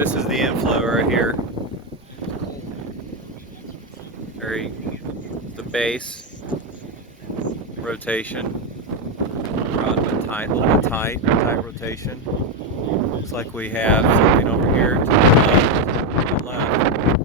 This is the inflow right here. The base rotation. Run but tight, a little bit tight rotation. Looks like we have something over here to the left.